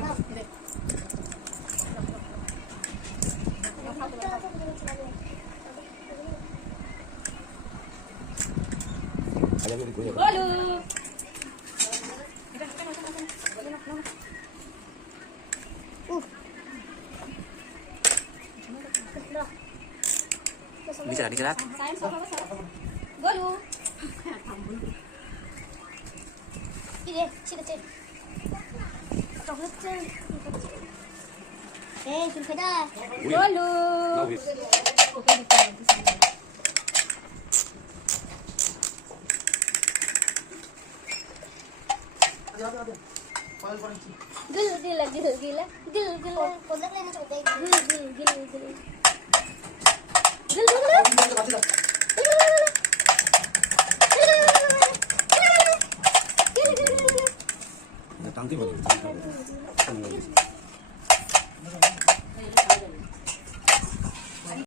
Ada milik gue. Halo. Bisa kan dicerat? Golu. Ini, sini. đi Eh, jumpa dah. Dulu. Gil gila gil gila gil gila gil gil gil gil gil টানতে পারি